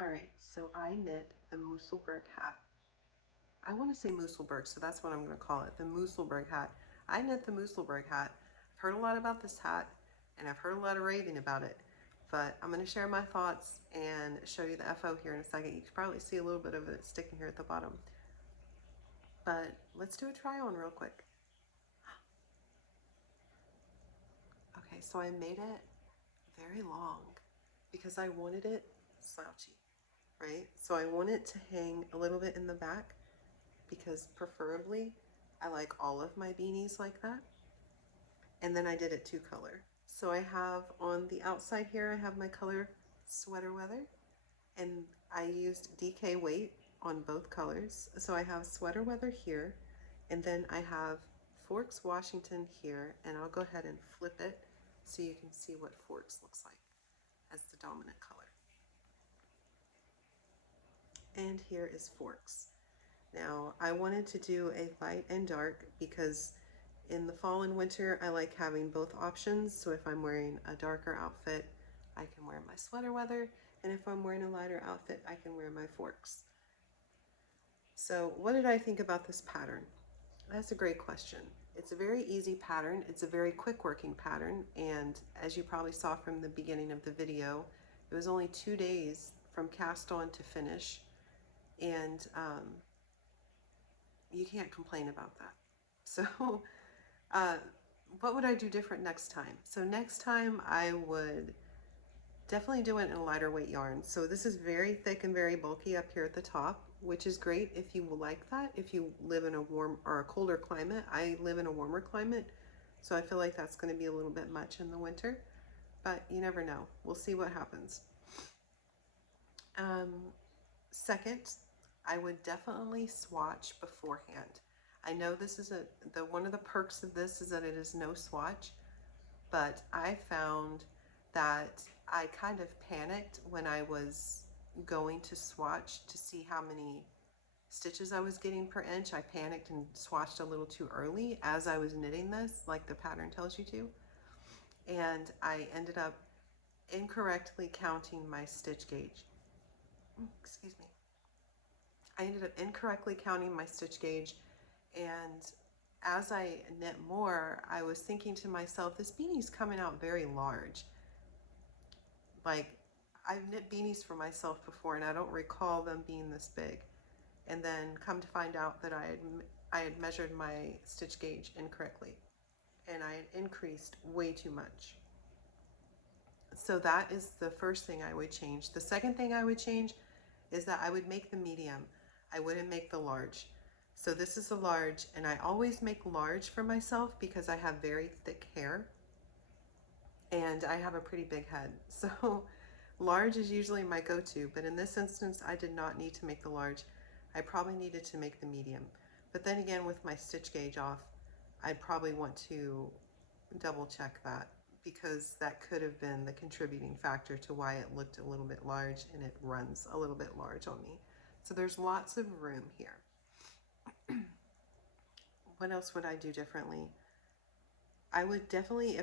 All right, so I knit the Musselburgh hat. I want to say Musselburgh, so that's what I'm going to call it, the Musselburgh hat. I knit the Musselburgh hat. I've heard a lot about this hat, and I've heard a lot of raving about it, but I'm going to share my thoughts and show you the FO here in a second. You can probably see a little bit of it sticking here at the bottom. But let's do a try on real quick. Okay, so I made it very long because I wanted it slouchy, right? So I want it to hang a little bit in the back because preferably I like all of my beanies like that. And then I did it 2-color. So I have on the outside here, I have my color Sweater Weather, and I used DK weight on both colors. So I have Sweater Weather here, and then I have Forks Washington here, and I'll go ahead and flip it so you can see what Forks looks like as the dominant color. And here is Forks. Now I wanted to do a light and dark because in the fall and winter I like having both options. So if I'm wearing a darker outfit, I can wear my Sweater Weather, and if I'm wearing a lighter outfit, I can wear my Forks. So what did I think about this pattern? That's a great question. It's a very easy pattern. It's a very quick working pattern, and as you probably saw from the beginning of the video, it was only 2 days from cast on to finish, and you can't complain about that. So uh, what would I do different next time? So next time I would definitely do it in a lighter weight yarn. So this is very thick and very bulky up here at the top, which is great if you like that, if you live in a warm or a colder climate. I live in a warmer climate, so I feel like that's going to be a little bit much in the winter, but you never know. We'll see what happens. Second, I would definitely swatch beforehand. I know this is one of the perks of this is that it is no swatch, but I found that I kind of panicked when I was going to swatch to see how many stitches I was getting per inch. I panicked and swatched a little too early as I was knitting this, like the pattern tells you to, and I ended up incorrectly counting my stitch gauge. Excuse me. I ended up incorrectly counting my stitch gauge, and as I knit more, I was thinking to myself, this beanie's coming out very large. Like, I've knit beanies for myself before, and I don't recall them being this big. And then come to find out that I had measured my stitch gauge incorrectly, and I had increased way too much. So that is the first thing I would change. The second thing I would change is that I would make the medium. I wouldn't make the large. So this is the large, and I always make large for myself because I have very thick hair and I have a pretty big head. So large is usually my go-to, but in this instance, I did not need to make the large. I probably needed to make the medium. But then again, with my stitch gauge off, I'd probably want to double check that because that could have been the contributing factor to why it looked a little bit large, and it runs a little bit large on me. So there's lots of room here. What else would I do differently? I would definitely,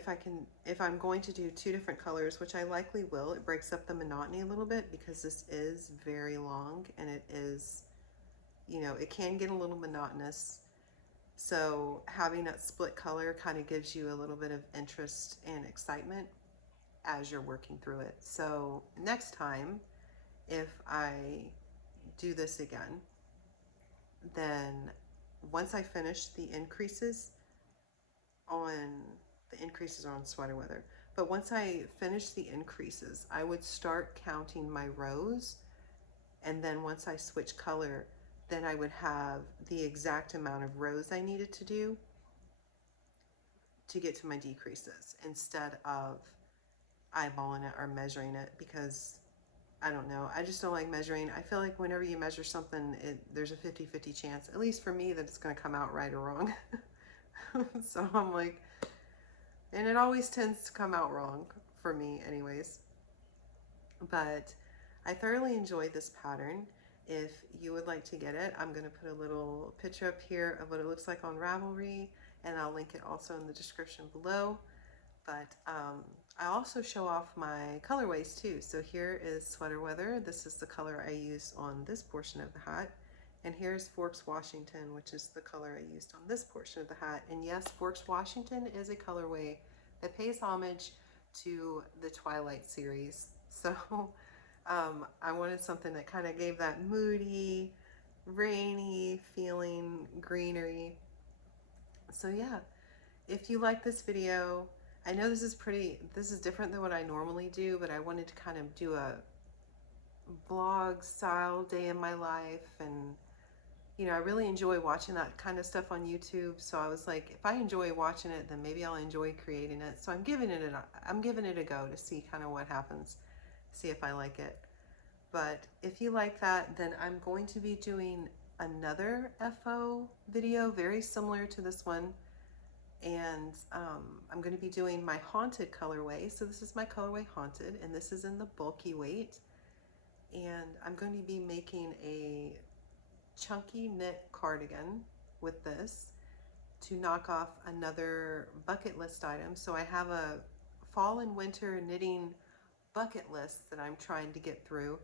if I'm going to do 2 different colors, which I likely will, it breaks up the monotony a little bit because this is very long and it is, you know, it can get a little monotonous. So having that split color kind of gives you a little bit of interest and excitement as you're working through it. So next time, if I do this again, then once I finish the increases on Sweater Weather, but once I finish the increases, I would start counting my rows, and then once I switch color, then I would have the exact amount of rows I needed to do to get to my decreases instead of eyeballing it or measuring it, because I don't know, I just don't like measuring. I feel like whenever you measure something, there's a 50-50 chance, at least for me, that it's going to come out right or wrong. So I'm like, and it always tends to come out wrong for me anyways. But I thoroughly enjoyed this pattern. If you would like to get it, I'm going to put a little picture up here of what it looks like on Ravelry, and I'll link it also in the description below. But I also show off my colorways too. So here is Sweater Weather. This is the color I used on this portion of the hat. And here's Forks Washington, which is the color I used on this portion of the hat. And yes, Forks Washington is a colorway that pays homage to the Twilight series. So I wanted something that kind of gave that moody, rainy feeling, greenery. So yeah, if you like this video, I know this is different than what I normally do, but I wanted to kind of do a vlog style day in my life. And I really enjoy watching that kind of stuff on YouTube. So I was like, if I enjoy watching it, then maybe I'll enjoy creating it. So I'm giving it a go to see kind of what happens, see if I like it. But if you like that, then I'm going to be doing another FO video very similar to this one. And I'm going to be doing my Haunted colorway. So this is my colorway Haunted, and this is in the bulky weight. And I'm going to be making a chunky knit cardigan with this to knock off another bucket list item. So I have a fall and winter knitting bucket list that I'm trying to get through.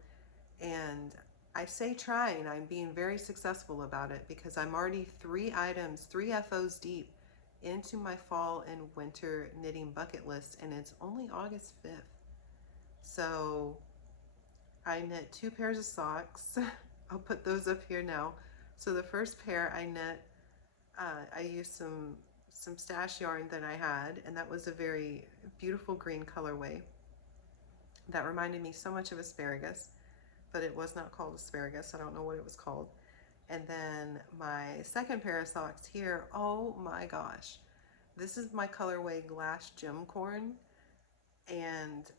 And I say trying, I'm being very successful about it because I'm already 3 FOs deep into my fall and winter knitting bucket list, and it's only August 5th. So I knit 2 pairs of socks. I'll put those up here now. So the first pair I knit, I used some stash yarn that I had, and that was a very beautiful green colorway that reminded me so much of asparagus, but it was not called asparagus. I don't know what it was called. And then my second pair of socks here, oh my gosh, this is my colorway Glass Gem Corn. And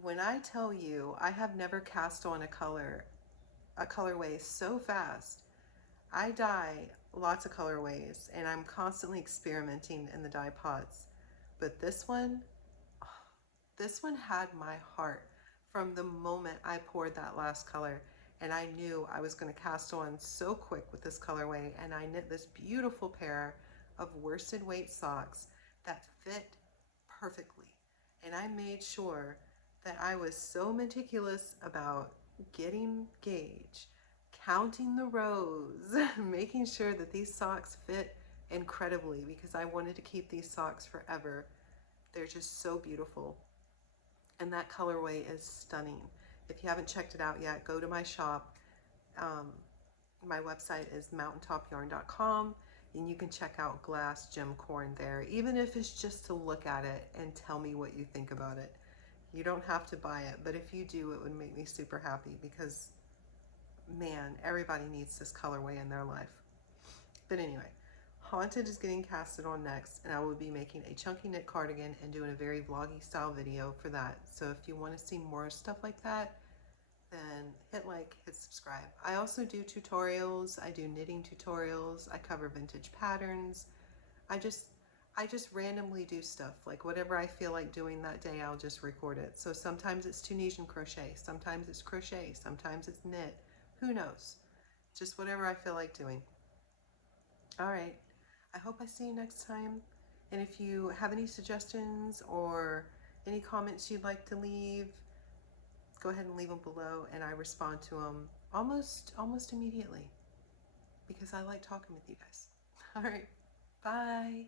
when I tell you, I have never cast on a colorway so fast. I dye lots of colorways and I'm constantly experimenting in the dye pots. But this one had my heart from the moment I poured that last color. And I knew I was going to cast on so quick with this colorway, and I knit this beautiful pair of worsted weight socks that fit perfectly. And I made sure that I was so meticulous about getting gauge, counting the rows, making sure that these socks fit incredibly because I wanted to keep these socks forever. They're just so beautiful. And that colorway is stunning. If you haven't checked it out yet, go to my shop. My website is mountaintopyarn.com, and you can check out Glass Gem Corn there, even if it's just to look at it and tell me what you think about it. You don't have to buy it, but if you do, it would make me super happy because, man, everybody needs this colorway in their life. But anyway, Haunted is getting casted on next, and I will be making a chunky knit cardigan and doing a very vloggy style video for that. So if you want to see more stuff like that, then hit like, hit subscribe. I also do tutorials. I do knitting tutorials. I cover vintage patterns. I just randomly do stuff. Like whatever I feel like doing that day, I'll just record it. So sometimes it's Tunisian crochet, sometimes it's crochet, sometimes it's knit. Who knows? Just whatever I feel like doing. All right. I hope I see you next time. And if you have any suggestions or any comments you'd like to leave, go ahead and leave them below, and I respond to them almost immediately because I like talking with you guys. All right. Bye.